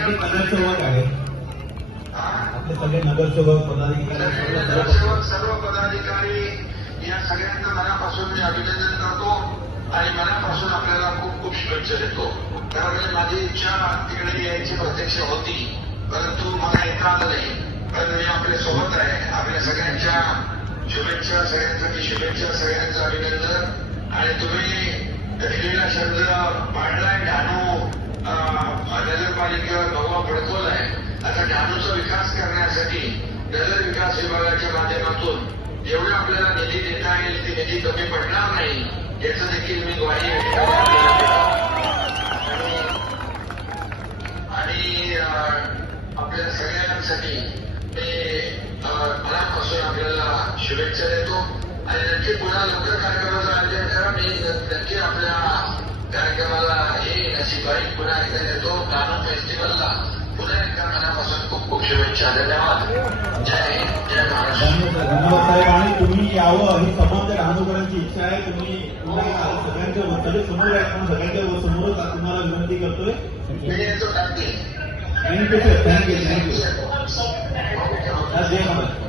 नगरसेवक आहे, आपले सगळे नगरसेवक पदाधिकारी सर्व पदाधिकारी या सगळ्यांचं मनापासून मी अभिनंदन करतो आणि मनापासून आपल्याला खूप खूप शुभेच्छा देतो. कारण माझी इच्छा तिकडे यायची प्रत्यक्ष होती, परंतु मला येता आलं नाही. पण मी आपल्या सोबत आहे. आपल्या सगळ्यांच्या शुभेच्छा, सगळ्यांसाठी शुभेच्छा, सगळ्यांचं अभिनंदन. आणि तुम्ही रेल्वेला शब्द पाडलाय, डहाणू नगरपालिकेवर भगवा फडकवलाय. आता डहाणूचा विकास करण्यासाठी नगर विकास विभागाच्या माध्यमातून जेवढं आपल्याला निधी देता येईल ती निधी कमी पडणार नाही याचं देखील मी ग्वाही आणि आपल्या सगळ्यांसाठी मी मनापासून आपल्याला शुभेच्छा देतो. आणि नक्की पुन्हा लवकर कार्यक्रमाचं आयोजन करा. मी नक्की आपल्या कार्यक्रमाला येईन अशी ग्वाही पुन्हा एकदा देतो. डहाणू फेस्टिवलला पुन्हा एकदा मनापासून खूप खूप शुभेच्छा. धन्यवाद. जय हिंद, जय महाराष्ट्र. धन्यवाद साहेब. आणि तुम्ही यावं ही समोर डहाणूकरांची इच्छा आहे. तुम्ही सगळ्यांच्या सगळे समोर आहे, पण सगळ्यांच्या समोरच तुम्हाला विनंती करतोय. मी येतो नक्की. Thank you sir, thank you thank you. जय महाराज.